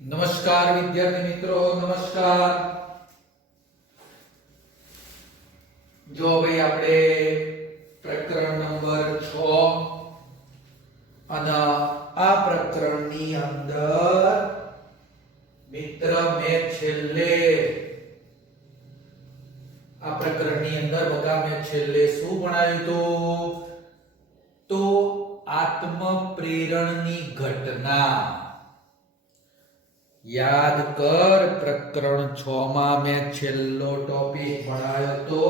નમસ્કાર વિદ્યાર્થી મિત્રો, નમસ્કાર। જો ભાઈ આપણે પ્રકરણ નંબર 6 અને આ પ્રકરણની અંદર મિત્ર મેં છેલ્લે આ પ્રકરણની અંદર બગા મેં છેલ્લે શું ભણાવ્યું તો આત્મ પ્રેરણની ઘટના याद कर। प्रकरण 6 में मैं छेल्लो टॉपिक भणायो तो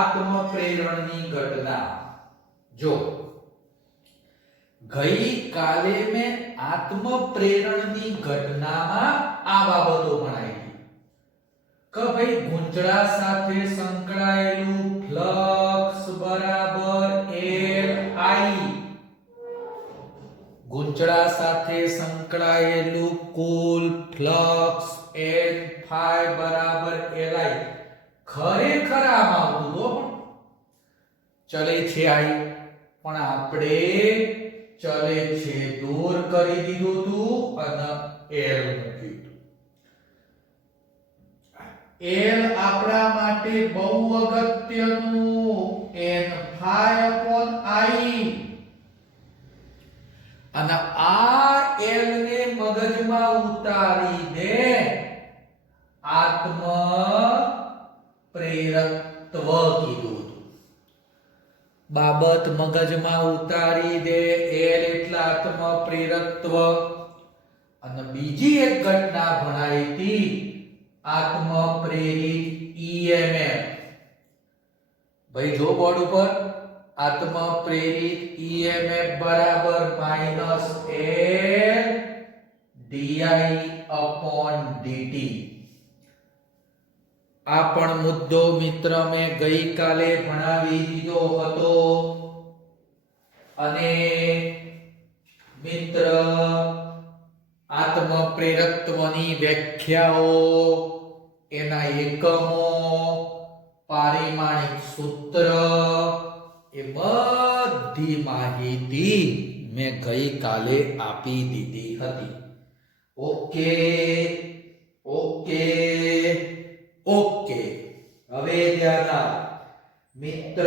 आत्म प्रेरण नी घटना। जो गई काले में आत्म प्रेरण नी घटना में आ बाबतो भणाई के भाई गुंजड़ा साथे संकळायेलू फ्लक्स बराबर एल आई, गुंजड़ा साथे संकळायेलू कुल फ्लक्स एन फाई बराबर एल खरेखर आम आवतुं तो चले छे आई पण आपणे चले छे दूर करी दीधुं तुं अने एल मूकी दीधुं। एल आपणा माटे बहु अगत्यनुं एन फाई अपॉन आई અને આ એલ ને મગજમાં ઉતારીને આત્મ પ્રેરકત્વ કીધું। બાબત મગજમાં ઉતારી દે એલ એટલે આત્મ પ્રેરકત્વ। અને બીજી એક ઘટના ભણાઈ હતી આત્મ પ્રેરિત ईएमएफ। ભાઈ જો બોર્ડ ઉપર आत्म प्रेरित ईएमएफ बराबर minus L dI upon dt. आ पण मुद्दो मित्र में गई काले भणावी दीधो हतो अने मित्र आत्म प्रेरकत्वनी व्याख्याओ एना एकमो पारिमाणिक सूत्र ए बधी माहिती मैं गई काले आपी दीधी हती। Okay okay okay. हवे ध्यान आप मित्र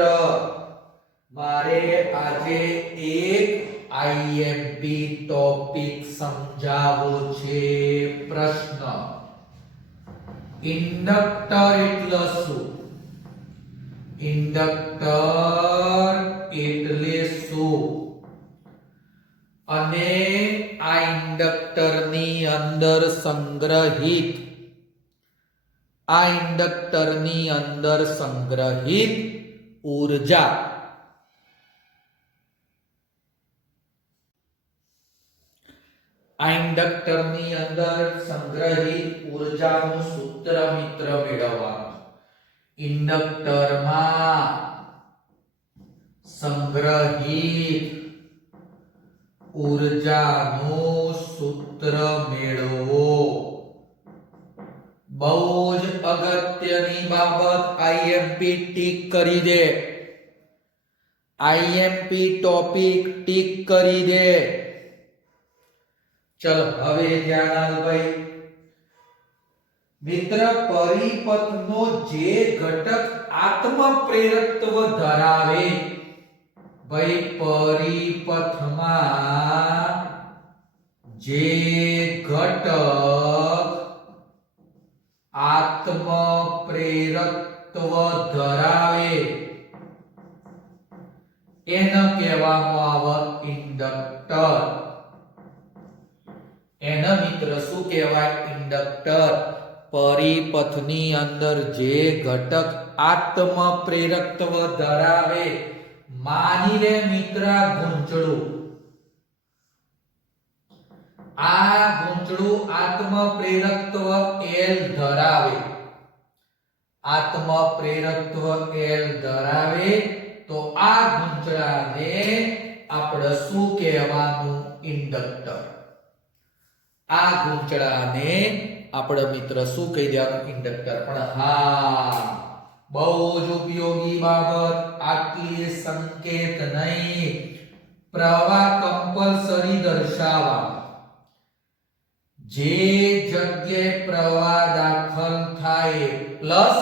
मारे आजे एक आईएमपी टॉपिक समझावो छे। प्रश्न इंडक्टर एटले शुं? इंडक्टर एटले शुं अने आ इंडक्टर नी अंदर संग्रहित ऊर्जा इंडक्टर नी अंदर संग्रहित ऊर्जा नु सूत्र मित्र मेळववानुं। इंडक्टर में संग्रहित ऊर्जा नु सूत्र मेळवो। बहुज अगत्यनी बाबत आईएमपी टिक करी दे। आईएमपी टॉपिक टिक करी दे। चल हवे ध्यान आल भाई। मित्र परिपथनो जे घटक आत्म प्रेरकत्व धरावे भाई परिपथमां जे घटक आत्म प्रेरकत्व धरावे एने कहेवामां आवे इंडक्टर। एने मित्र शुं कहेवाय? इंडक्टर। परिपथनी अंदर जे घटक आत्म प्रेरकत्व धरावे मानी ले मित्र गुंचड़ू। आ गुंचड़ू आत्म प्रेरकत्व एल धरावे। आत्म प्रेरकत्व एल धरावे तो आ गुंचड़ाने आपणे शुं कहेवानुं? इंडक्टर। आ गुंचड़ाने આપણે મિત્ર શું કહી દેવાનું? ઇન્ડક્ટર। પણ હા બહુ જ ઉપયોગી બાબત આટલી સંકેત નહીં, પ્રવાહ કંપલસરી દર્શાવવા। જે જગ્યાએ પ્રવાહ દાખલ થાય પ્લસ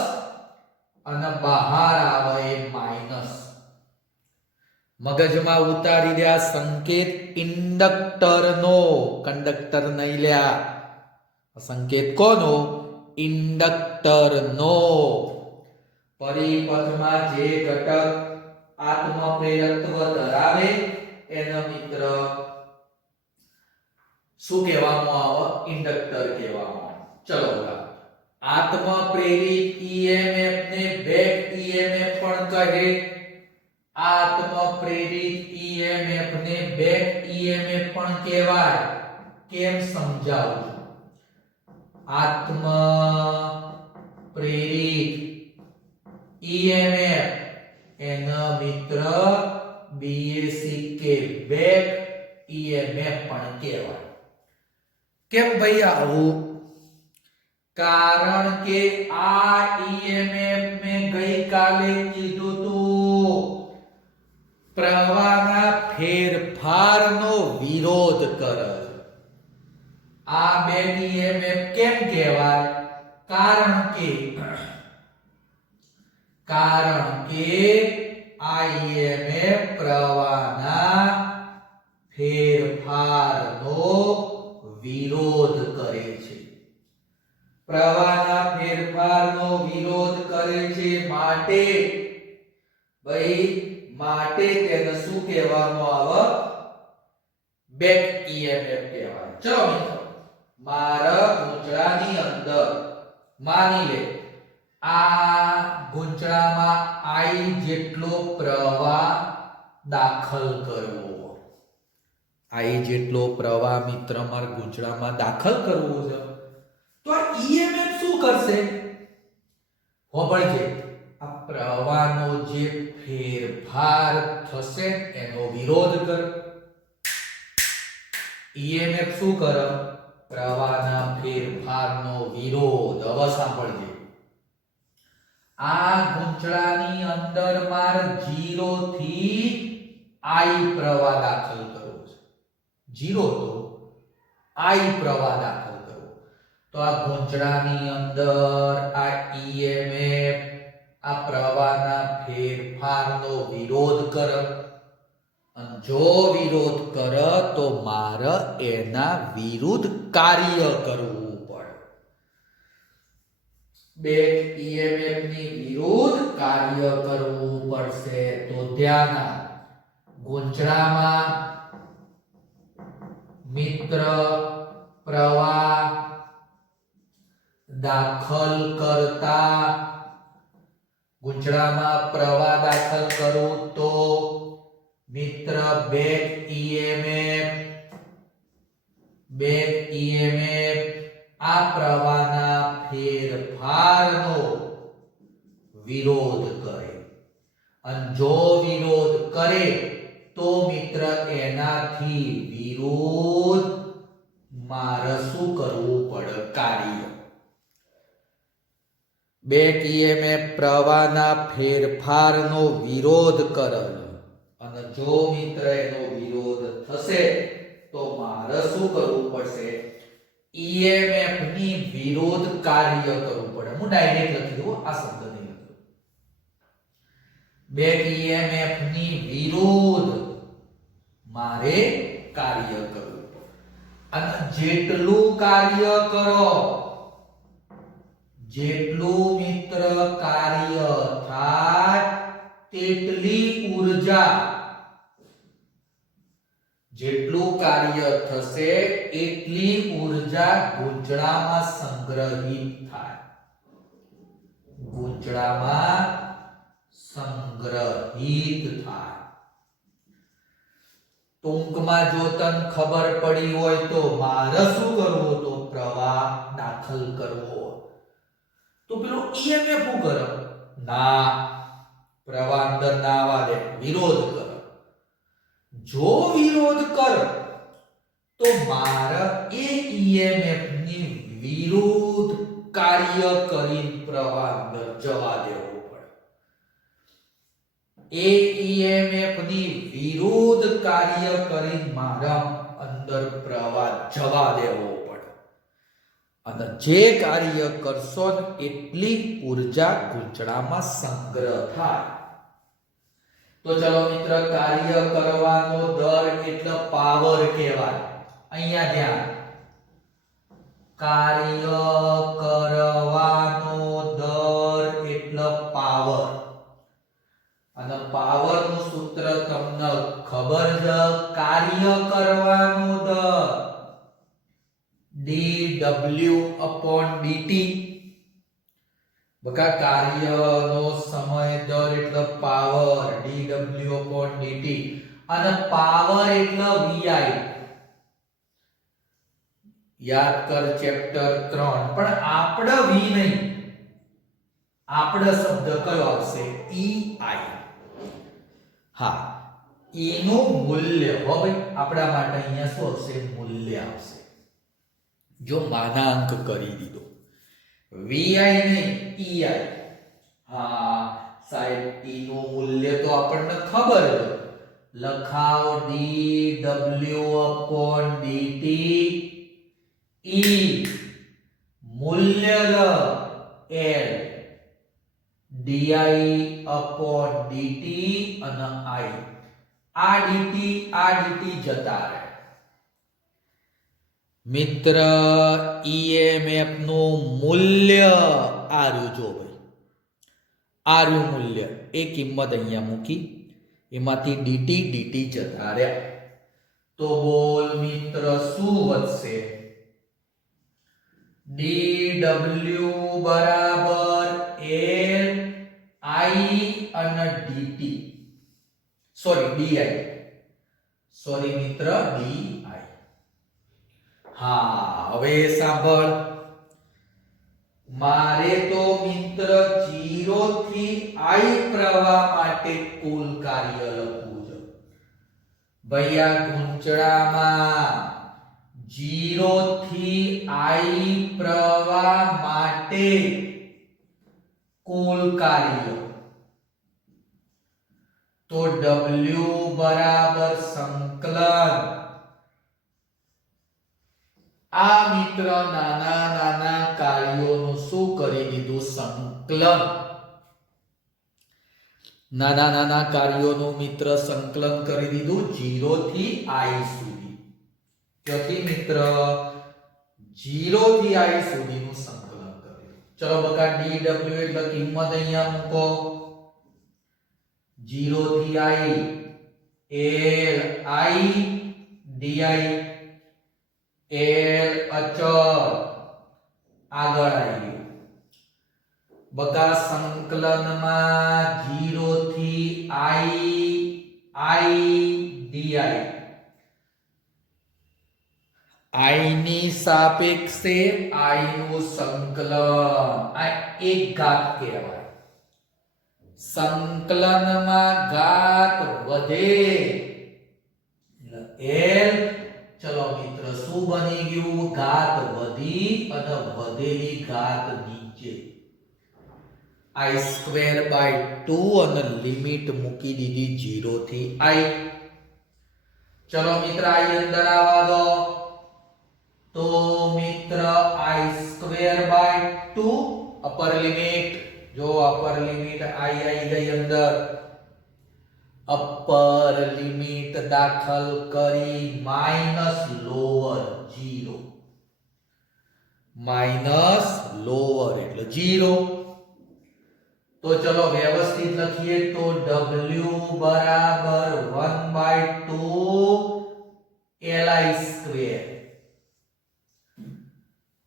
અને બહાર આવે એ માઇનસ. મગજમાં ઉતારી દે આ સંકેત ઇન્ડક્ટરનો, કંડક્ટર નહીં લ્યા. સંકેત કોનો? ઇન્ડક્ટરનો. પરિપથમાં જે ઘટક આત્મપ્રેરકત્વ ધરાવે એનો મિત્ર શું કહેવામાં આવે? ઇન્ડક્ટર કહેવામાં આવે. ચલો બતા, આત્મપ્રેરિત EMF ને બેક EMF પણ કહે. આત્મપ્રેરિત EMF ને બેક EMF પણ કહેવાય. કેમ સમજાવું છું. આત્મપ્રેરિત EMF એના મિત્ર BAC કે બેક EMF પણ કહેવાય. કેમ ભાઈ આવું? કારણ કે આ EMF મેં ગઈકાલે કીધું તું પ્રવાહના ફેરફારનો વિરોધ કરે. આ બેક EMF કેમ કહેવાય? કારણ કે આ EMF પ્રવાહના ફેરફારનો વિરોધ કરે છે. પ્રવાહના ફેરફારનો વિરોધ કરે છે માટે તેને શું કહેવામાં આવે? બેક EMF કહેવાય. ચલો મિત્રો, મારા ગૂંચળાની અંદર માની લે આ ગૂંચળામાં I જેટલો પ્રવાહ દાખલ કરવો. I જેટલો પ્રવાહ મિત્ર મારા ગૂંચળામાં દાખલ કરવો છે. તો આ EMF શું કરશે? હોબળજે, આ પ્રવાહનો જે ફેરફાર થશે એનો વિરોધ કર. EMF શું કરે? પ્રવાહના ફેરફારનો વિરોધ. હવે સાંભળજે, આ ગૂંચળાની અંદર માર 0 થી I પ્રવાહ દાખલ કરવો છે. 0 તો I પ્રવાહ દાખલ કરવો. તો આ ગૂંચળાની અંદર આ EMF આ પ્રવાહના ફેરફારનો વિરોધ કરે. અને જો વિરોધ કરે તો મારે એના વિરુદ્ધ કાર્ય કરવું પડે. બેક EMF ની વિરુદ્ધ કાર્ય કરવું પડશે. તો ધ્યાન આપ, ગૂંચળામાં મિત્ર પ્રવાહ દાખલ કરતા, ગૂંચળામાં પ્રવાહ દાખલ કરું તો મિત્ર બેક EMF આ પ્રવાહના ફેરફારનો વિરોધ કરે. અને જો વિરોધ કરે તો મિત્ર એનાથી વિરુદ્ધ મારે શું કરવું પડે? કાર્ય. બેક EMF પ્રવાહના ફેરફારનો વિરોધ કરે અને જો મિત્ર એનો વિરોધ થશે તો મારે શું કરવું પડશે? EMF ની વિરોધ કાર્ય કરવું પડે. હું ડાયરેક્ટ લખી દઉં, આ શબ્દ નહીં લખું. બેક EMF ની વિરુદ્ધ મારે કાર્ય કરવું પડે. અને જેટલું કાર્ય કરો, જેટલું મિત્ર કાર્ય થાય તેટલી ઊર્જા, જેટલું કાર્ય થશે એટલી ઊર્જા ગૂંચળામાં સંગ્રહિત થાય. ગૂંચળામાં સંગ્રહિત થાય. ટૂંકમાં જો તને ખબર પડી હોય તો મારે શું કરવું? તો પ્રવાહ દાખલ કરવો. તો પેલો EMF શું કરે? ના, પ્રવાહ અંદર ના આવવા દે, વિરોધ કરે. જો વિરોધ કર તો મારે એ EMF ની વિરુદ્ધ કાર્ય કરીને પ્રવાહ અંદર જવા દેવો પડે. એ EMF ની વિરુદ્ધ કાર્ય કરીને મારા અંદર પ્રવાહ જવા દેવો પડે. અને જે કાર્ય કરશો ને એટલી ઉર્જા ગૂંચળામાં સંગ્રહ થાય. તો ચલો મિત્ર, કાર્ય કરવાનો દર એટલે પાવર કહેવાય. અહીંયા ધ્યાન, કાર્ય કરવાનો દર એટલે પાવર. અને પાવર નું સૂત્ર તમને ખબર છે, કાર્ય કરવાનો દર dw/dt. બકા કાર્યનો સમય દર એટલે પાવર dw/dt અને પાવર એટલે vi. યાદ કર ચેપ્ટર 3. પણ આપણે v નહીં, આપણે શબ્દ કયો આવશે? ei. હા, એનું મૂલ્ય હવે આપણા માટે અહીંયા શું આવશે? મૂલ્ય આવશે. જો માનાંક કરી દીધો, vi નહીં ei. હા સાહેબ, એનું મૂલ્ય તો આપણને ખબર છે. લખાવો dw/dt. e મૂલ્ય l di/dt અને i. આ dt જતા રહે. મિત્ર, EMF નું મૂલ્ય આ રહ્યું. જો ભાઈ, આ રહ્યું મૂલ્ય. એ કિંમત અહીંયા મૂકી, એમાંથી dt જતા રહ્યા. તો બોલ મિત્ર, શું વધશે? dw બરાબર l i અને dt. di. સોરી મિત્ર, di. હા, હવે સાંભળ. મારે તો મિત્ર 0 થી i પ્રવાહ માટે કુલ કાર્ય લખવું છે. ભૈયા, ગૂંચળામાં 0 થી i પ્રવાહ માટે કુલ કાર્ય. તો w બરાબર સંકલન. આ મિત્ર નાના કાર્યોનું શું કરી દીધું? સંકલન. નાના કાર્યોનું મિત્ર સંકલન કરી દીધું 0 થી i સુધી. ક્યાંથી મિત્ર? 0 થી i સુધીનું સંકલન કર્યું. ચલો બકા, dw એટલે કિંમત અહીંયા મૂકો. 0 થી i l i di. l અચળ આગળ આવી ગયું. બકા સંકલનમાં 0 થી i di. i ની સાપેક્ષે i નું સંકલન. આ એક ઘાત કહેવાય. સંકલનમાં ઘાત વધે એટલે l. ચલો મિત્ર, શું બની ગયું? ઘાત વધી અને વધેલી ઘાત નીચે. i²/2 અને લિમિટ મૂકી દીધી 0 થી i. ચલો મિત્ર, i અંદર આવવા દો. તો મિત્ર i²/2 અપર લિમિટ. જો અપર લિમિટ i આવી ગઈ અંદર. અપર લિમિટ દાખલ કરી માઈનસ લોઅર 0. માઈનસ લોઅર એટલે 0. તો ચલો વ્યવસ્થિત લખીએ. તો w બરાબર 1/2 li².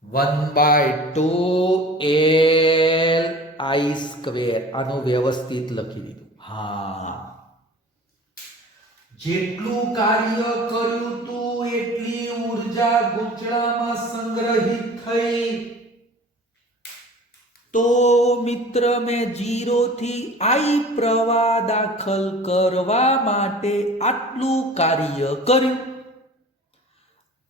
1/2 li². આનું વ્યવસ્થિત લખી દીધું. હા, જેટલું કાર્ય કર્યું તું એટલી ઊર્જા ગૂંચળામાં સંગ્રહિત થઈ. તો મિત્ર, મેં 0 થી i પ્રવાહ દાખલ કરવા માટે આટલું કાર્ય કર્યું.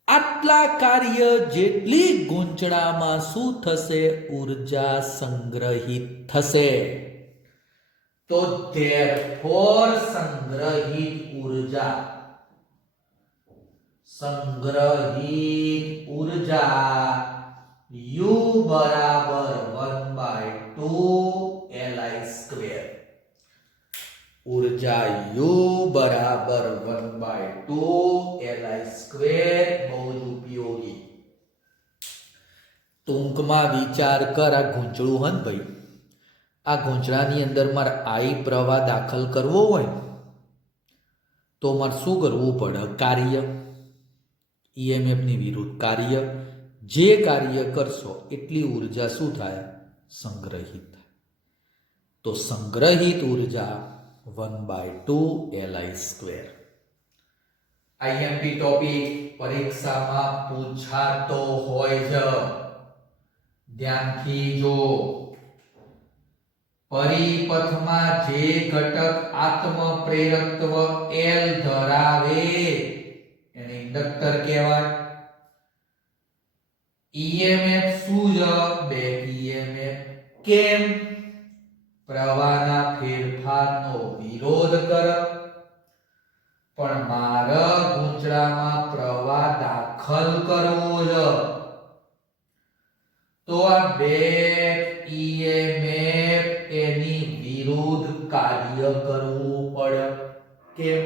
આટલા કાર્ય જેટલી ગૂંચળામાં શું થશે? ઊર્જા સંગ્રહિત થશે. તો therefore સંગ્રહિત ઊર્જા 0 થી i u બરાબર 1/2 li સ્ક્વેર. ઊર્જા u બરાબર 1/2 li સ્ક્વેર. બહુ જ ઉપયોગી. ટૂંકમાં વિચાર કર, આ ગૂંચળું હન ભાઈ, આ ગૂંચળાની અંદર મારે I પ્રવાહ દાખલ કરવો હોય તો મારે શું કરવું પડે? કાર્ય, EMF ની વિરુદ્ધ કાર્ય. જે કાર્ય કરશો એટલી ઉર્જા શું થાય? સંગ્રહિત થાય. તો સંગ્રહિત ઉર્જા 1/2 li સ્ક્વેર. IMP ટોપિક પરીક્ષામાં પૂછાતો હોય છે. ધ્યાનથી જો. પરિપથમાં જે ઘટક આત્મ પ્રેરકત્વ L ધરાવે એને ઇન્ડક્ટર કહેવાય. EMF શું છે? Back EMF. કેમ? પ્રવાહના ફેરફારનો વિરોધ કરે. પણ મારા ગૂંચળામાં પ્રવાહ દાખલ કરવો છે તો આ બેક EMF એની વિરુદ્ધ કાર્ય કરવું પડે. કેમ?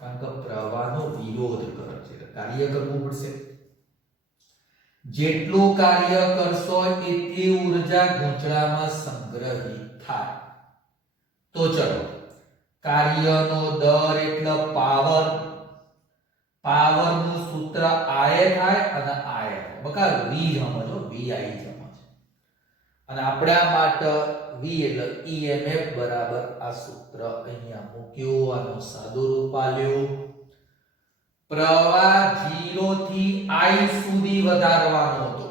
કારણ કે પ્રવાહનો વિરોધ કરે છે એટલે કાર્ય કરવું પડશે. જેટલું કાર્ય કરશો એટલી ઉર્જા ગૂંચળામાં સંગ્રહિત થાય. તો ચલો, કાર્યનો દર એટલે પાવર. પાવરનું સૂત્ર I થાય અને I થાય. બકા V સમજો, VI સમજો. અને આપણા માટે V એટલે EMF બરાબર આ સૂત્ર અહીંયા મૂક્યું. આનો સાદું રૂપ આલ્યું. પ્રવાહ 0 થી I સુધી વધારવાનો હતો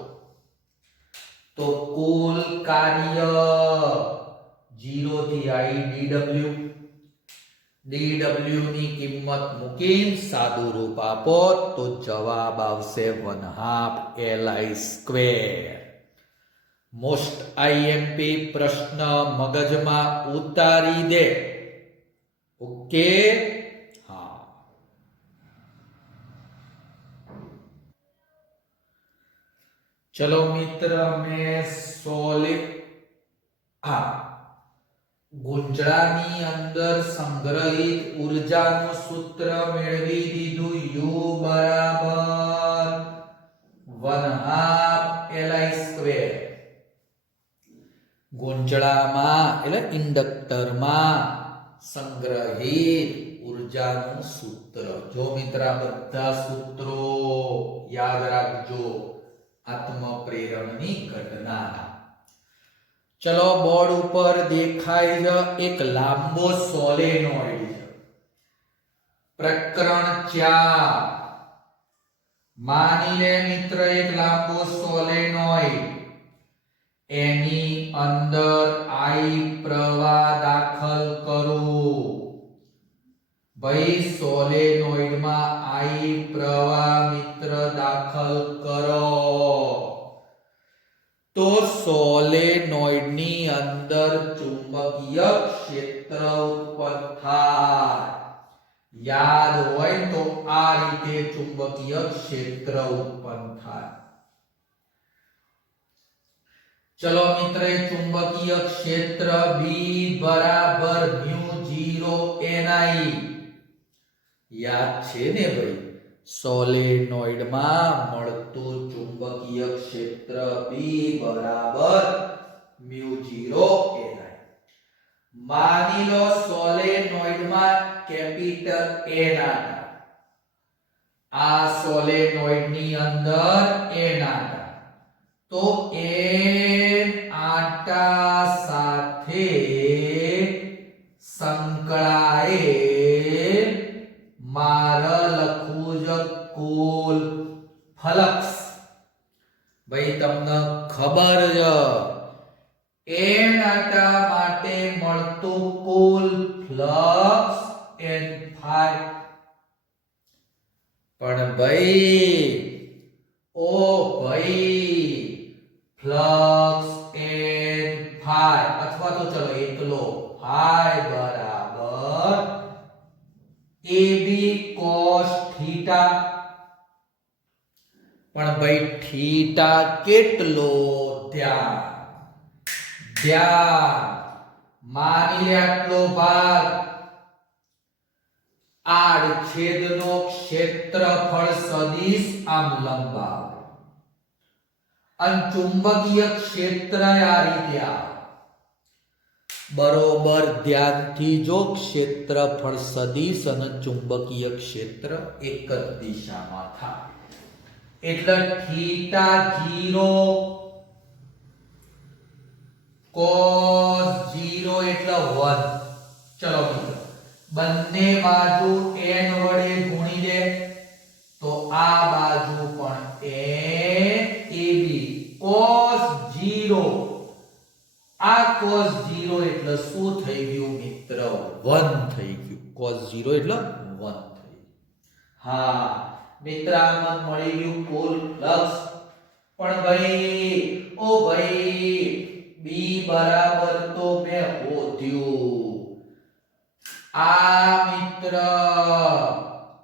તો કુલ કાર્ય 0 થી I dw. dw ની કિંમત મૂકીને સાદું રૂપ આપો તો જવાબ આવશે 1/2 li સ્ક્વેર. મોસ્ટ IMP પ્રશ્ન મગજમાં ઉતારી દે. ઓકે? હા. ચલો મિત્ર, મેં ગૂંચળાની અંદર સંગ્રહિત ઉર્જાનું સૂત્ર મેળવી દીધું. U બરાબર 1/2 li સ્ક્વેર. ગૂંચળામાં એટલે ઇન્ડક્ટરમાં સંગ્રહિત ઉર્જાનું સૂત્ર. જો મિત્ર આ બધા સૂત્રો યાદ રાખજો આત્મ પ્રેરણની ઘટનાના. ચલો, બોર્ડ ઉપર દેખાય છે એક લાંબો સોલેનોઇડ છે. પ્રકરણ 4. માની લે મિત્ર એક લાંબો સોલેનોઇડ, એની અંદર I પ્રવાહ દાખલ કરો. ભાઈ સોલેનોઇડમાં I પ્રવાહ મિત્ર દાખલ કરો તો સોલેનોઇડની અંદર ચુંબકીય ક્ષેત્ર ઉત્પન્ન થાય. યાદ હોય તો આ રીતે ચુંબકીય ક્ષેત્ર ઉત્પન્ન થાય. ચલો મિત્ર, ચુંબકીય ક્ષેત્ર B બરાબર μ0 ni. યાદ છે ને ભાઈ? સોલેનોઇડમાં મળતું ચુંબકીય ક્ષેત્ર B બરાબર μ0 ni. માની લો સોલેનોઇડમાં કેપિટલ A નાટા. આ સોલેનોઇડની અંદર A નાટા. તો A આટા સાથે સંકળાયેલ મારે લખવું છે કુલ ફ્લક્સ. ભાઈ તમને ખબર છે A આટા માટે મળતું કુલ ફ્લક્સ N phi. પણ ભાઈ ફ્લક્સ N phi અથવા તો ચલો એકલો phi બરાબર AB cos theta. પણ ભાઈ થીટા કેટલો? ધ્યાન ધ્યાન. માની લે આટલો ભાગ આડછેદનો ક્ષેત્રફળ સદિશ આમ લંબાવે અને ચુંબકીય ક્ષેત્ર આ રીતે આવે. બરોબર ધ્યાનથી જો ક્ષેત્રફળ સદિશ અને ચુંબકીય ક્ષેત્ર એક જ દિશામાં થાય એટલે થીટા 0 cos 0 એટલે 1. ચલો મિત્રો બંને બાજુ n વડે ગુણી દે તો આ બાજુ પણ n ab cos 0. આ cos 0 એટલે શું થઈ ગયું મિત્ર? 1 થઈ ગયું. cos 0 એટલે 1 થઈ ગયું. હા મિત્ર આમાં મળી ગયું કુલ ફ્લક્સ. પણ ભાઈ ઓ ભાઈ b બરાબર તો મેં શોધ્યું. આ મિત્ર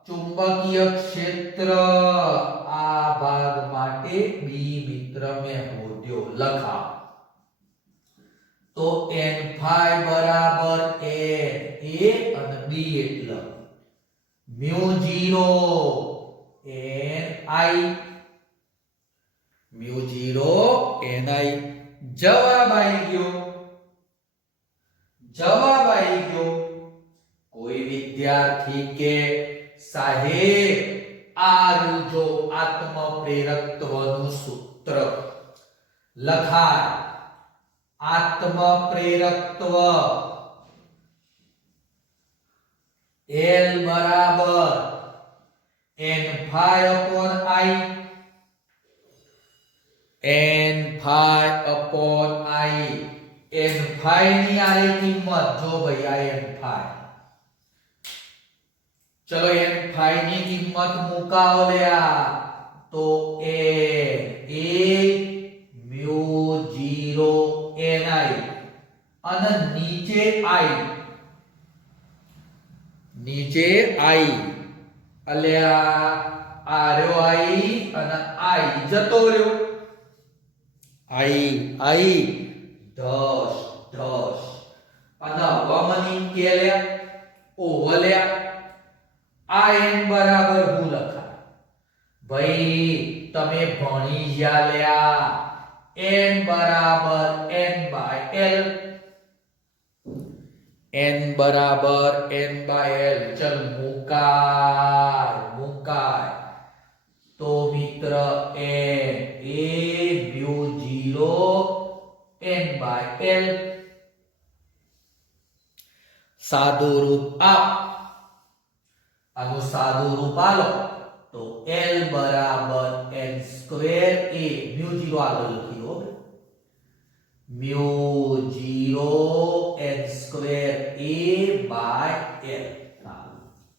ચુંબકીય ક્ષેત્ર આ ભાગ માટે b મિત્ર મેં શોધ્યો. લખા તો n phi બરાબર n a અને b એટલે mu 0 n I mu 0 ni. જવાબ આવી ગયો. જવાબ આવી ગયો. કોઈ વિદ્યાર્થી કે સાહેબ આ જો આત્મ પ્રેરકત્વનું સૂત્ર લખાય. આત્મ પ્રેરકત્વ L બરાબર n phi upon I. n phi upon I. n phi ની આ કિંમત જો ભાઈ આ n phi. ચલો n phi ની કિંમત મુકાવો લ્યા તો n a mu 0 ni અને નીચે I. નીચે I અલ્યા આ રહ્યો I અને I જતો રહ્યો. I 10 અને વમની કે લ્યા ઓવલ્યા આ n બરાબર હું લખાય? ભાઈ તમે ભણી ગયા લ્યા. n બરાબર n by l. n બરાબર n by l. ચલ મુકાય તો મિત્ર n a mu 0 n by l. સાદું રૂપ આપ. આનું સાદું રૂપ આલો તો l બરાબર n સ્ક્વેર a mu 0 આગળ લખી દો. mu 0 n square a by l.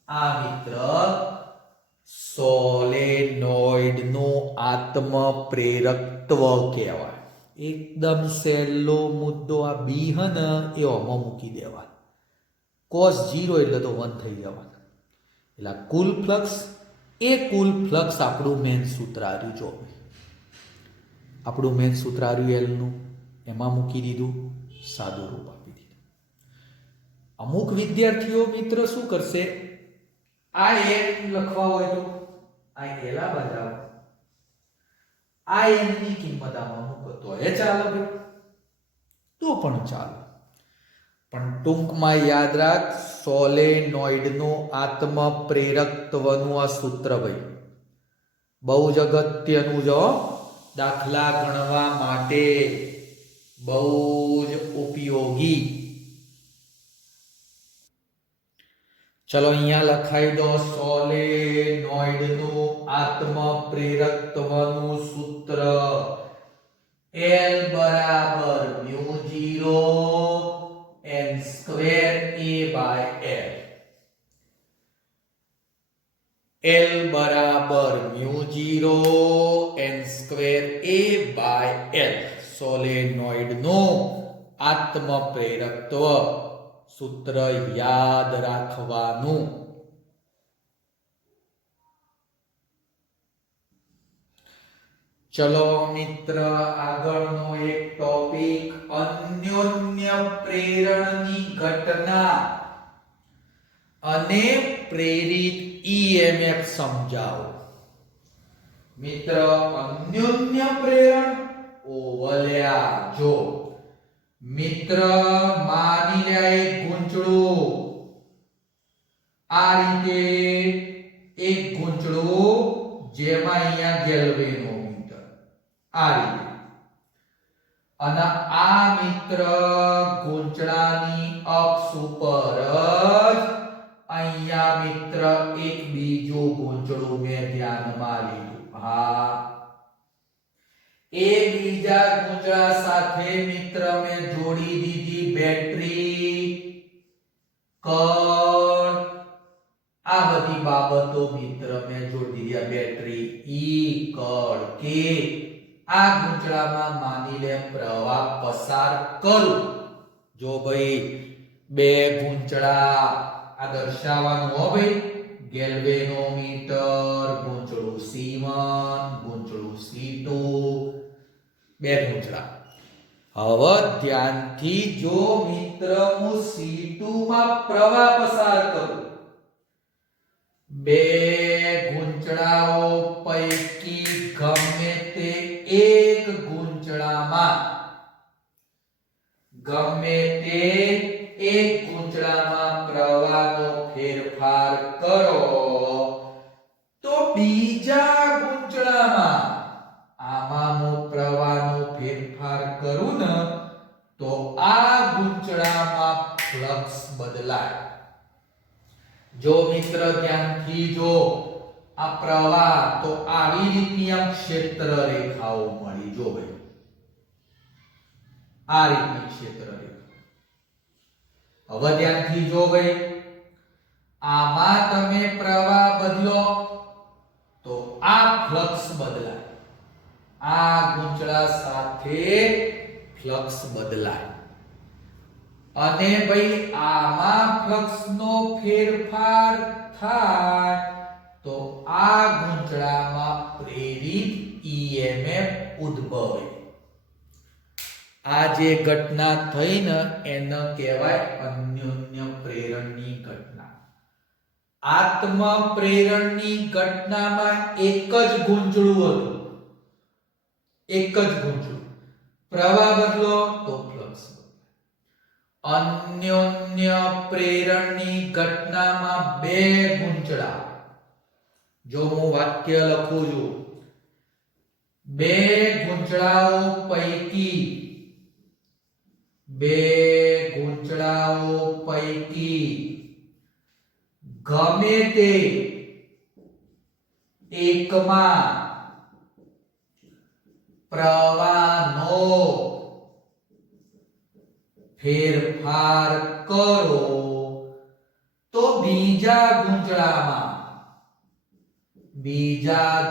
આ મિત્ર સોલેનોઇડ નું આત્મ પ્રેરકત્વ કહેવાય. એકદમ સહેલો મુદ્દો આ બી હે ને એ ઓમાં મૂકી દેવા. cos 0 એટલે તો 1 થઈ જવાનું. એટલે કુલ ફ્લક્સ આપણું મેન સૂત્ર આવ્યું. જો આપણું મેન સૂત્ર આવ્યું L નું એમાં મૂકી દીધું. સાદું રૂપ આપી દીધું. અમુક વિદ્યાર્થીઓ મિત્ર શું કરશે? આ n લખવા હોય તો આ એલા બરાબર આ n ની કિંમત આમાં મૂકો તો એ ચાલે તો પણ ચાલે. પણ ટૂંકમાં યાદ રાખ સોલેનોઇડ નું આત્મ પ્રેરકત્વનું આ સૂત્ર ભાઈ બહુ જ અગત્યનું જો. દાખલા ગણવા માટે બહુ જ ઉપયોગી. ચલો અહીંયા લખાઈ દો સોલેનોઇડ નું આત્મ પ્રેરકત્વનું સૂત્ર L બરાબર mu 0 n square a by l. L બરાબર mu 0 n square a by l. Solenoid નું આત્મ પ્રેરકત્વ સૂત્ર યાદ રાખવાનું. ચલો મિત્ર, આગળનો એક ટોપિક અન્યોન્ય પ્રેરણની ઘટના અને પ્રેરિત ઈએમએફ સમજાવો. મિત્ર, અન્યોન્ય પ્રેરણ ઓવલ્યા જો મિત્ર માની લે એક ગૂંચળું, આ રીતે એક ગૂંચળું જેમાં અહીંયા ગેલ્વેનોમીટર આ રીતે, અને આ મિત્ર ગૂંચળાની અક્ષ ઉપર જ અહીંયા મિત્ર એક બીજું ગૂંચળું મેં ધ્યાનમાં લીધું. હા, એ બીજા ગૂંચળા સાથે મિત્ર મેં જોડી દીધી બેટરી, કણ, આ બધી બાબતો મિત્ર મેં જોડી દીધી. બેટરી, ઈ, કણ, કે આ ગૂંચળામાં માની લે પ્રવાહ પસાર કરું. જો ભાઈ બે ગૂંચળા આ દર્શાવવાનું હો ભાઈ, ગેલ્વેનોમીટર, ગૂંચળું C1, ગૂંચળું C2, બે ગૂંચળા. હવે ધ્યાનથી જો મિત્ર હું C2 માં પ્રવાહ પસાર કરું, બે ગૂંચળાઓ પૈકી ગમે તે એક ગૂંચળામાં પ્રવાહનો ફેરફાર કરો તો બીજા ગૂંચળામાં આમાં હું પ્રવાહનો ફેરફાર કરું ને તો આ ગૂંચળામાં ફ્લક્સ બદલાય. જો મિત્ર ધ્યાનથી જો આ પ્રવાહ, તો આવી રીતની આમ ક્ષેત્ર રેખાઓ મળી. જો ભાઈ આ રીતની ક્ષેત્ર રેખા. હવે ધ્યાનથી જો ભાઈ, આમાં તમે પ્રવાહ બદલો તો આ ફ્લક્સ બદલાય, આ ગૂંચળા સાથે ફ્લક્સ બદલાય, અને ભાઈ આમાં ફ્લક્સનો ફેરફાર થાય તો આ ગૂંચળામાં પ્રેરિત ઈએમએફ ઉદ્ભવે. આ જે ઘટના થઈ ને એને કહેવાય અન્યોન્ય પ્રેરણની ઘટના. આત્મ પ્રેરણની ઘટનામાં એક જ ગૂંચળું હતું, એક જ ગૂંચળું. પ્રવાહ બદલો તો ફ્લક્સ બદલાય. અન્યોન્ય પ્રેરણની ઘટનામાં બે ગૂંચળા. જો હું વાક્ય લખું છું, બે ગૂંચળાઓ પૈકી ગમે તે એકમાં પ્રવાહનો ફેરફાર કરો તો બીજા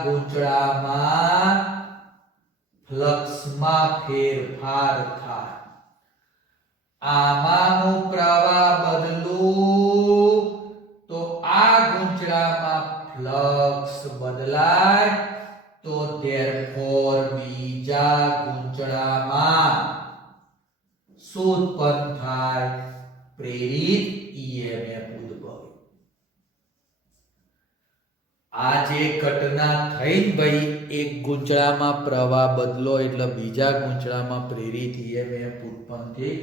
ગૂંચળામાં ફ્લક્સમાં ફેરફાર થાય. આમાં હું પ્રવાહ બદલું તો આ ગૂંચળામાં ફ્લક્સ બદલાય, તો ધેરફોર બીજા ગૂંચળામાં શું ઉત્પન્ન થાય? પ્રેરિત ઈએમએફ ઉદ્ભવે. આ જે ઘટના થઈ ને ભાઈ, એક ગૂંચળામાં પ્રવાહ બદલો એટલે બીજા ગૂંચળામાં પ્રેરિત ઈએમએફ ઉત્પન્ન થઈ.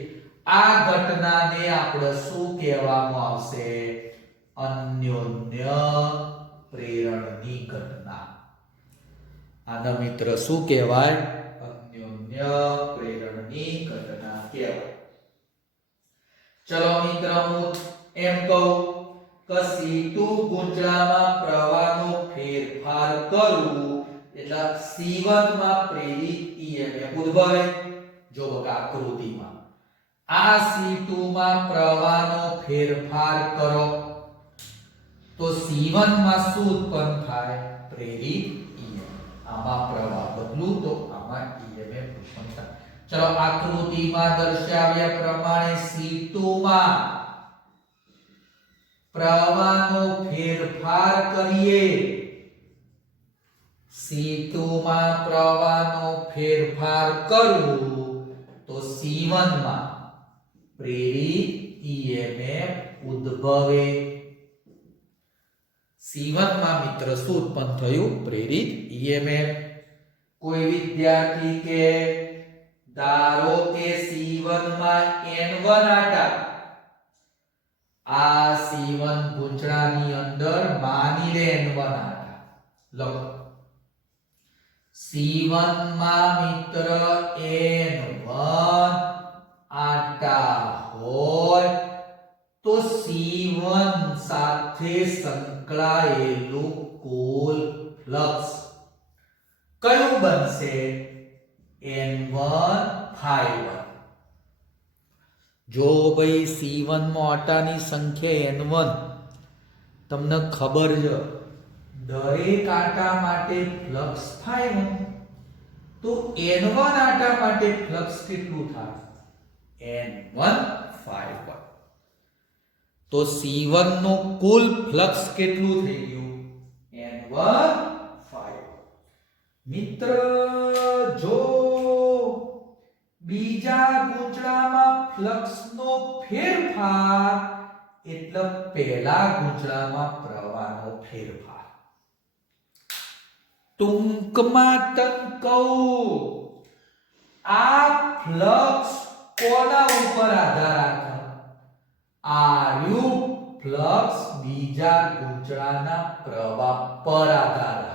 આ ઘટનાને આપણે શું કહેવામાં આવશે? અન્યોન્ય પ્રેરણની ઘટના. આના મિત્ર શું કહેવાય? અન્યોન્ય પ્રેરણની ઘટના કહેવાય. ચલો મિત્ર, હું એમ કહું કે C2 ગૂંચળામાં પ્રવાહનો ફેરફાર કરું એટલે C1 માં પ્રેરિત ઈએમએફ ઉદ્ભવે. જો બકા આકૃતિમાં આ C2 માં પ્રવાહનો ફેરફાર કરો તો C1 માં શું ઉત્પન્ન થાય? પ્રેરિત ઈએમએફ. આમાં પ્રવાહ બદલું તો આમાં ઈએમએફ ઉત્પન્ન થાય. ચલો આકૃતિમાં દર્શાવ્યા પ્રમાણે C2 માં પ્રવાહનો ફેરફાર કરીએ C2 માં પ્રવાહનો ફેરફાર કરવું તો C1 માં પ્રેરિત EMF ઉદ્ભવે. C1 માં મિત્ર શું ઉત્પન્ન થયું? પ્રેરિત EMF. કોઈ વિદ્યાર્થી કે ધારો કે C1 માં N1 આટા, આ C1 ગૂંચળાની અંદર માની લે N1 આટા લખો. C1 માં મિત્ર N1 આટા હોય તો C1 સાથે સંકળાયેલું કુલ ફ્લક્સ કયું બનશે? N1 ∅1. જો ભાઈ C1 માં આટાની સંખ્યા N1 તમને ખબર છે, દરેક આટા માટે ફ્લક્સ ∅1, તો N1 આટા માટે ફ્લક્સ કેટલું થાય? N1 ∅1. તો C1 નું કુલ ફ્લક્સ કેટલું થઈ ગયું? N1 ∅1. મિત્ર જો બીજા ગૂંચળામાં ફ્લક્સનો ફેરફાર એટલે પહેલા ગૂંચળામાં પ્રવાહનો ફેરફાર. ટૂંકમાં તન કહું, આ ફ્લક્સ કોના ઉપર આધાર રાખે? આર્યુ ફ્લક્સ બીજા ગૂંચળાના પ્રવાહ પર આધાર રાખે.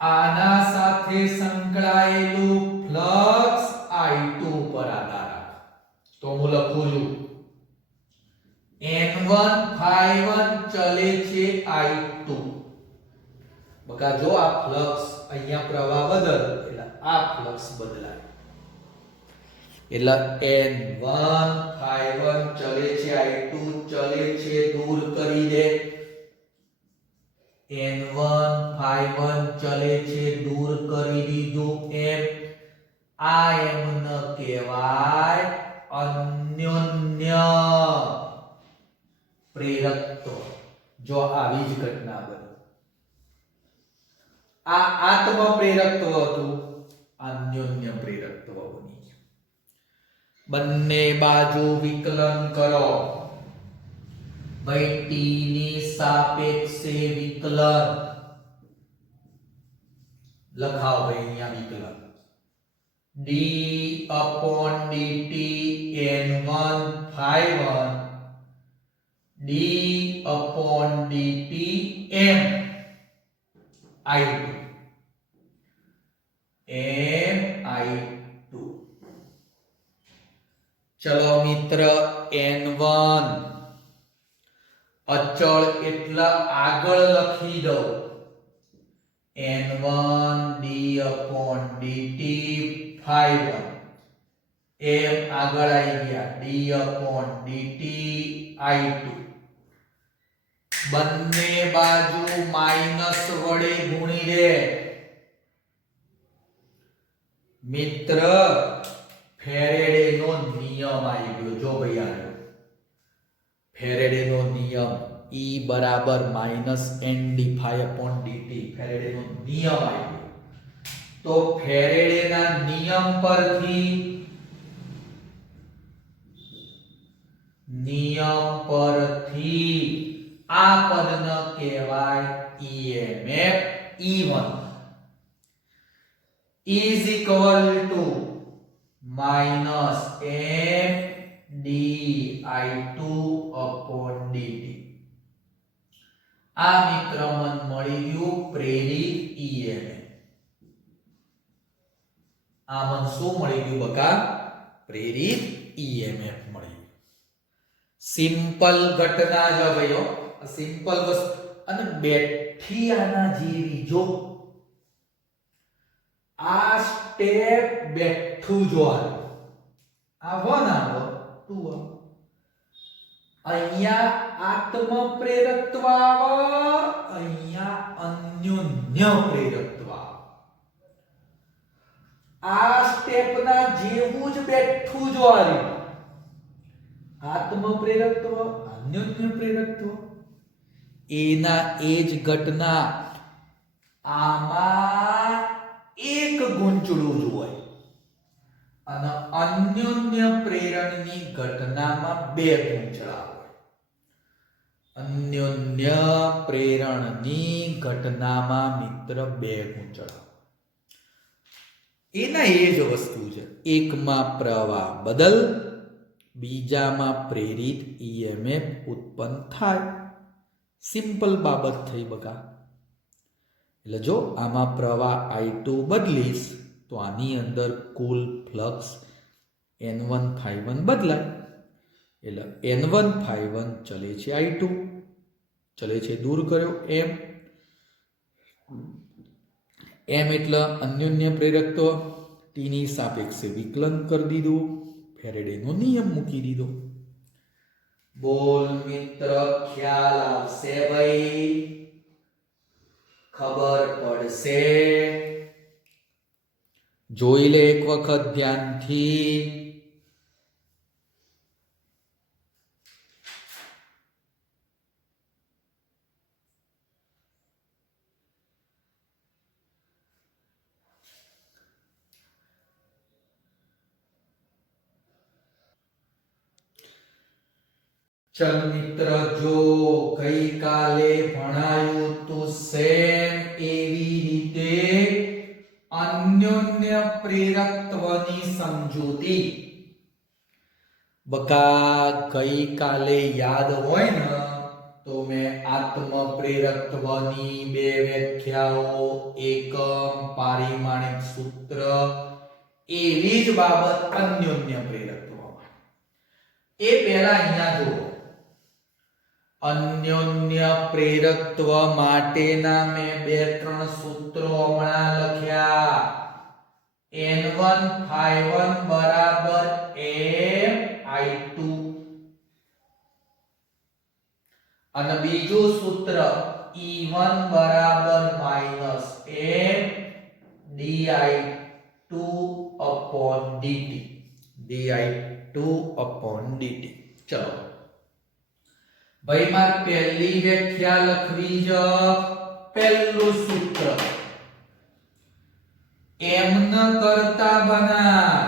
આના સાથે સંકળાયેલું ફ્લક્સ I2 પર આધાર રાખે. તો હું લખું છું N1 ∅1 ચલે છે I2. બકા જો આ ફ્લક્સ અહીંયા પ્રવાહ બદલ એટલે આ ફ્લક્સ બદલાય. એટલે N1 ∅1 ચલે છે I2 ચલે છે દૂર કરી દે. N1 ∅1 ચલે છે દૂર કરી દીધું. એમ આ એમ ન કહેવાય અન્યોન્ય પ્રેરકત્વ. જો આવી જ ઘટના બની, આ આત્મ પ્રેરકત્વ હતું, અન્યોન્ય પ્રેરકત્વ બની ગયું. બંને બાજુ વિકલન કરો. ભાઈ t ની સાપેક્ષે વિકલન લખાવો. ભાઈ અહીંયા વિકલન d/dt N1 ∅1 d/dt M I2 M I2. ચલો મિત્ર N1 અચળ એટલે આગળ લખી દઉં. N1 d/dt ∅1 એમ આગળ આવી ગયા d/dt I2. બંને બાજુ માઈનસ વડે ગુણી દે. મિત્ર ફેરેડેનો નિયમ આવી ગયો. જો ભાઈ આવ્યો ફેરેડેનો નિયમ E બરાબર -N/dt. ફેરેડેનો નિયમ આવી ગયો. તો ફેરેડેના નિયમ પરથી આ પદને કહેવાય EMF E1 is equal to -M/dI2/dt. આ મિત્ર મન મળી ગયું પ્રેરિત EMF. આ મન શું મળી ગયું બકા? પ્રેરિત EMF મળી. સિમ્પલ ઘટના જ ભાઈઓ, સિમ્પલ વસ્તુ. અને બેઠી આના જેવી. જો આ સ્ટેપ બેઠું જોવાનું. આ 1 આવો 2 આવો. અહીંયા આત્મ પ્રેરકત્વ આવે, અહીંયા અન્યોન્ય પ્રેરકત્વ આવે. આ સ્ટેપના જેવું જ બેઠું જોવાનું. આત્મ પ્રેરકત્વ, અન્યોન્ય પ્રેરકત્વ. એના એ જ ઘટના આમાં એક ગૂંચળું જ હોય અને અન્યોન્ય પ્રેરણની ઘટનામાં બે ગૂંચળા હોય. અન્યોન્ય પ્રેરણની ઘટનામાં મિત્ર બે ગૂંચળા. એના એ જ વસ્તુ છે. એકમાં પ્રવાહ બદલ, બીજામાં પ્રેરિત ઈએમએફ ઉત્પન્ન થાય. સિમ્પલ બાબત થઈ બકા. એટલે જો આમાં પ્રવાહ I2 બદલીશ તો આની અંદર કુલ ફ્લક્સ N1 બદલાય. એટલે N1 ચલે છે I2, ચલે છે દૂર કર્યો M એટલે અન્યોન્ય પ્રેરકત્વ, T ની સાપેક્ષે વિકલન કરી દીધું, ફેરેડેનો નિયમ મૂકી દીધો. બોલ મિત્ર, ખ્યાલ આવશે ભાઈ? ખબર પડશે? જોઈ લે એક વખત ધ્યાનથી. ચલ મિત્ર, જો ગઈકાલે ભણાયું તું સેમ એવી રીતે અન્યોન્ય પ્રેરકત્વની સમજૂતી બકા ગઈકાલે યાદ હોય ને તો મેં આત્મ પ્રેરકત્વની બે વ્યાખ્યાઓ, એકમ, પારિમાણિક સૂત્ર, એવી જ બાબત અન્યોન્ય પ્રેરકત્વમાં. એ પહેલા અહીંયા જુઓ, અન્યોન્ય પ્રેરકત્વ માટેના મેં બે ત્રણ સૂત્રો હમણાં લખ્યા. N1 બરાબર MI2 અને બીજું સૂત્ર E1 બરાબર minus M di2 upon dt. ચલો ભાઈ, મારે પહેલી વ્યાખ્યા લખવી છે. પહેલું સૂત્ર M ન કરતા બનાય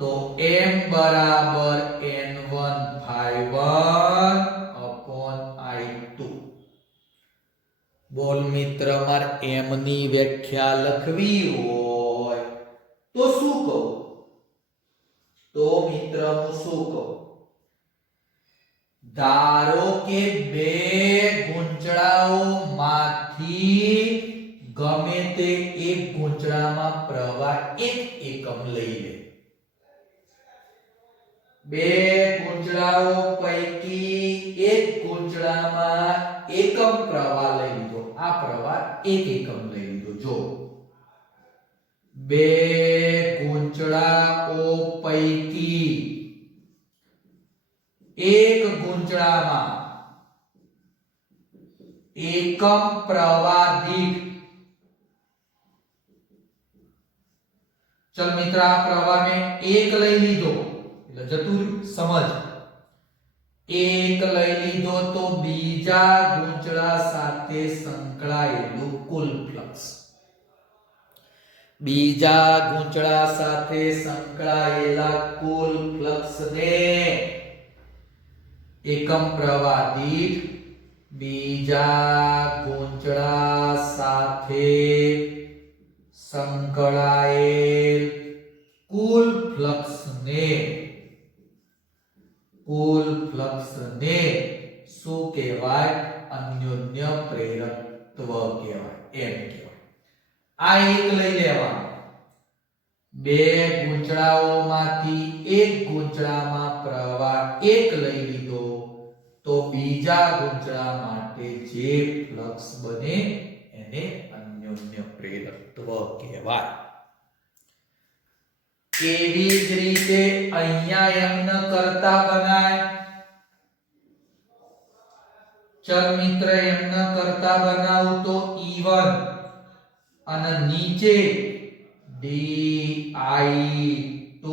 તો M બરાબર N1 upon I2. બોલ મિત્ર, મારે M ની વ્યાખ્યા લખવી હોય તો શું કહું? તો મિત્ર હું શું કહું? ધારો કે બે ગૂંચળાઓમાંથી ગમે તે એક ગૂંચળામાં પ્રવાહ 1 એકમ લઈ લે. બે ગૂંચળાઓ પૈકી એક ગૂંચળામાં એકમ પ્રવાહ લઈ લીધો. આ પ્રવાહ 1 એકમ લઈ લીધો. જો બે ગૂંચળાઓ પૈકી એક ગૂંચળામાં એકમ પ્રવાહ દીઠ, ચલ મિત્ર, આ પ્રવાહ મેં 1 લઈ લીધો એટલે જતું સમજ. 1 લઈ લીધો તો બીજા ગૂંચળા સાથે સંકળાયેલું કુલ ફ્લક્સ, બીજા ગૂંચળા સાથે સંકળાયેલા કુલ ફ્લક્સને એકમ પ્રવાહ દીઠ બીજા ગૂંચળા સાથે સંકળાયેલ કુલ ફ્લક્સને શું કહેવાય? અન્યોન્ય પ્રેરકત્વ કહેવાય. એમ કહેવાય. આ એક લઈ લેવાનું. બે ગૂંચળાઓમાંથી એક ગૂંચળામાં પ્રવાહ 1 લઈ લીધો તો બીજા ગૂંચળા માટે જે ફ્લક્સ બને એને અન્યોન્ય પ્રેરકત્વ કહેવાય. એવી જ રીતે અહીંયા એમ કરતા બનાય. ચલ મિત્ર, એમ કરતા બનાવું તો E1 અને નીચે di2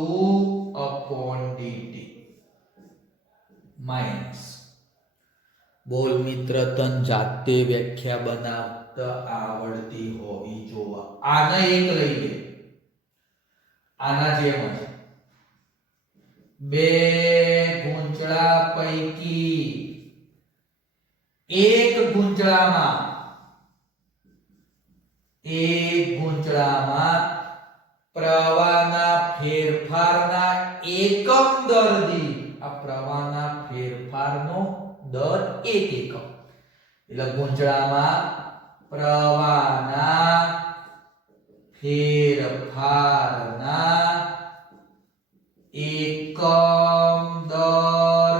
upon dt માઈનસ. બોલ મિત્ર, તન જાતે વ્યાખ્યા બનાવ. રમત આવડતી હોવી જોઈએ. આને એક લઈએ, આના જેમ જ બે ગૂંચળા પૈકી એક ગૂંચળામાં પ્રવાહના ફેરફારના એકમ દર દીઠ, આ પ્રવાહના ફેરફારનો દર 1 એકમ, એટલે ગૂંચળામાં પ્રવાહના ફેરફારના એકમ દર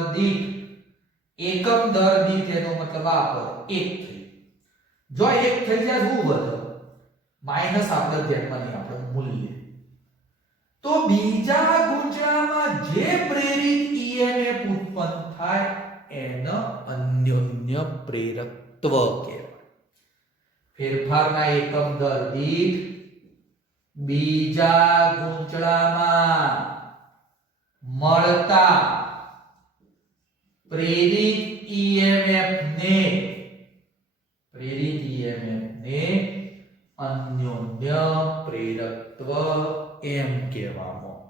દીઠ એનો મતલબ આ પર 1 થઈ. જો 1 થઈ જાય શું વધે? માઈનસ આપણે ધ્યાનમાં નહીં, આપણે મૂલ્ય. તો બીજા ગૂંચળામાં જે પ્રેરિત EMF ઉત્પન્ન થાય એને અન્યોન્ય પ્રેરકત્વ કહેવાય. ફેરફારના એકમ દર દીઠ બીજા ગૂંચળામાં મળતા પ્રેરિત EMF ને અન્યોન્ય પ્રેરકત્વ એમ કહેવામાં.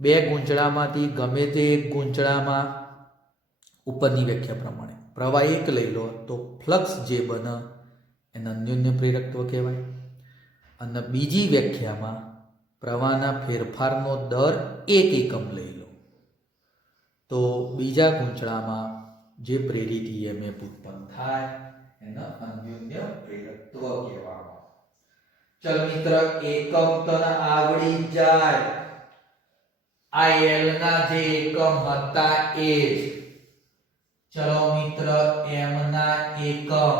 બે ગૂંચળામાંથી ગમે તે એક ગૂંચળામાં ઉપરની વ્યાખ્યા પ્રમાણે પ્રવાહ એક લઈ લો તો ફ્લક્સ જે બને એને અન્યોન્ય પ્રેરકત્વ કહેવાય. અને બીજી વ્યાખ્યામાં પ્રવાહના ફેરફારનો દર 1 એકમ લઈ લો તો બીજા ગૂંચળામાં જે પ્રેરિત EMF ઉત્પન્ન થાય એને અન્યોન્ય પ્રેરકત્વ કહેવામાં. ચલ મિત્ર, એકમ તને આવડી જાય. આ L ના જે એકમ હતા એ જ. ચલો મિત્ર, M ના એકમ,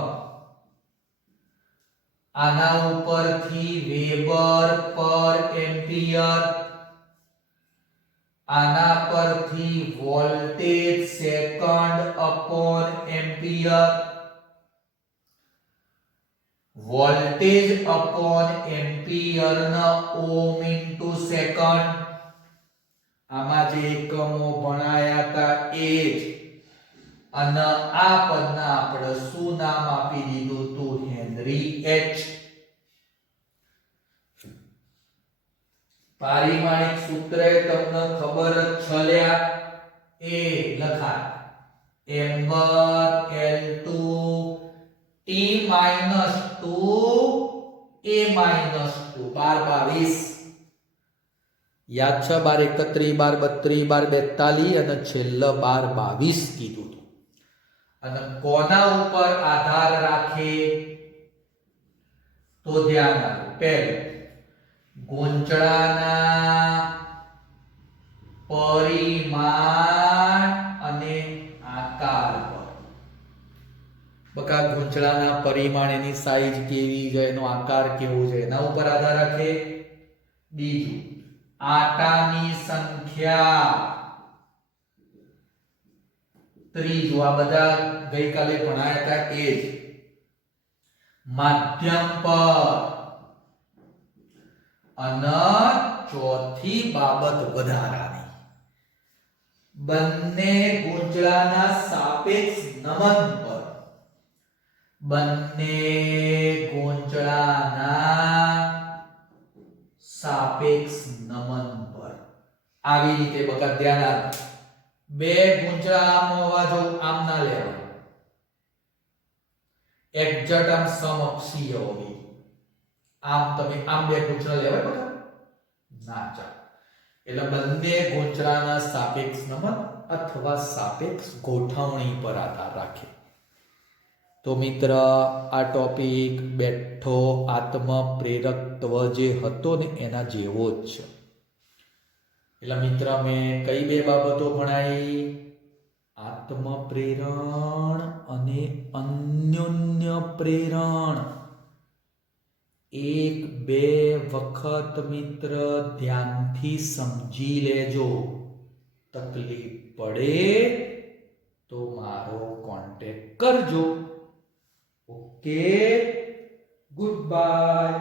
આના ઉપરથી વેબર પર એમ્પિયર, આના પરથી voltage second upon ampere, voltage upon ampere ના ઓમ ઇન્ટુ સેકન્ડ. આમાં જે એકમો ભણાયા હતા એ જ. અને આ પદના આપણે શું નામ આપી દીધું હતું? Henry H. પારિમાણિક સૂત્ર તમને ખબર જ છલ્યા એ લખાય m1 L2 T-2 A-2 12 યાદ છે? 12 31 12 32 અને છેલ્લા 12 કીધું હતું. અને કોના ઉપર આધાર રાખે તો ધ્યાન રાખો. પહેલું, ગૂંચળાના પરિમાણ અને આકાર પર. બકા ગૂંચળાના પરિમાણ, એની સાઈઝ કેવી છે, એનો આકાર કેવો છે, એના ઉપર આધાર રાખે. બીજું, આટાની સંખ્યા. ત્રીજું, આ બધા ગઈકાલે ભણાયા હતા એ જ. માધ્યમ પર. અને ચોથી બાબત વધારાની, બંને ગૂંચળાના સાપેક્ષ નમન પર. બંને ગૂંચળાના સાપેક્ષ નમન પર. આવી રીતે બકા ધ્યાન આપો. બે ગૂંચળા આમ હોવા જો આમ ના લેવા, એક્ઝેક્ટ આમ સમઅક્ષીય હોવી. આમ તમે આમ બે ગૂંચળા લેવાય બકા? ના ચાલે. એટલે બંને ગૂંચળાના સાપેક્ષ નમન અથવા સાપેક્ષ ગોઠવણી પર આધાર રાખે. તો મિત્ર, આ ટોપિક બેઠો આત્મ પ્રેરકત્વ જે હતો ને એના જેવો જ છે. એટલે મિત્ર, મેં કઈ બે બાબતો ભણાઈ? આત્મ પ્રેરણ અને અન્યોન્ય પ્રેરણ. એક બે વખત મિત્ર ધ્યાનથી સમજી લેજો. તકલીફ પડે તો મારો કોન્ટેક્ટ કરજો. Okay, good bye.